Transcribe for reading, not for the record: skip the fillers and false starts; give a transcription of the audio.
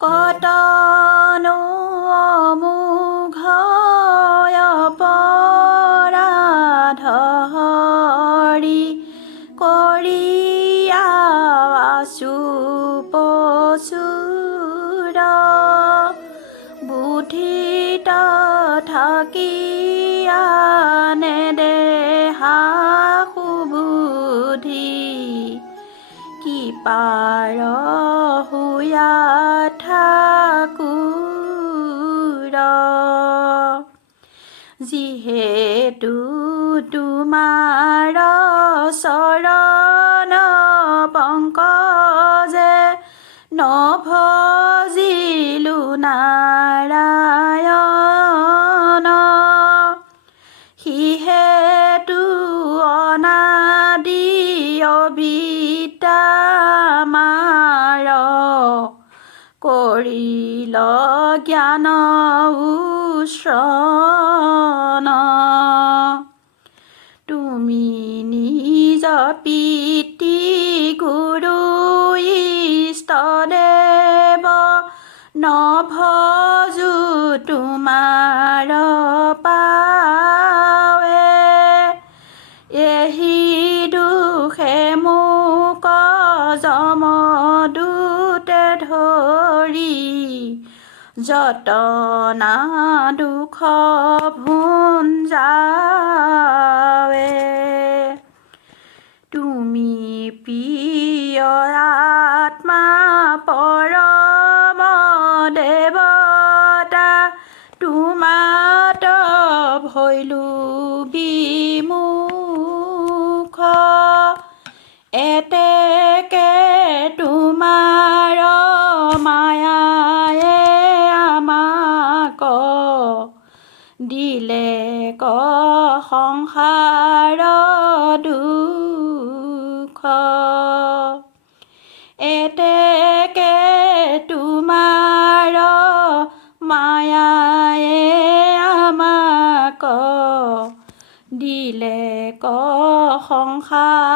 কতনো অমোঘয় অপৰাধ হৰি কৰি আছো প্ৰচুৰ বুদ্ধিত থাকিয়া নেদেহা সুবুদ্ধি কি পাৰ হুয়া ঠাকুৰ যিহেতু তোমাৰ চৰণ পংকজে নভজিলো নাৰায়ণ সিহেতু অনাদি অবিদ্যামাৰ কৰিল জ্ঞান উশ্ৰণ তুমি নিজ পিতৃ গুৰু ইষ্টদেৱ নভজো তোমাৰ পাৱে এহি দুখে মোক যমদূতে ধৰি যতনা দুখ ভুঞ্জাৱে তুমি প্ৰিয় আত্মা পৰম দেৱতা তোমাত ভৈলো বিমুখ এতেকে তোমাৰ মায়ায়ে আমাক দিলে সংসাৰ দুখ এতেকে তোমাৰ মায়ায়ে আমাক দিলে সংসাৰ